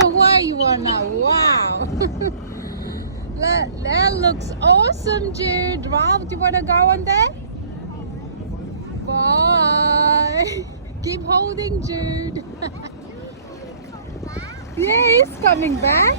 So where you are now? Wow. That looks awesome, Jude. Ralph, do you want to go on there? Bye. Keep holding, Jude. Yeah, he's coming back.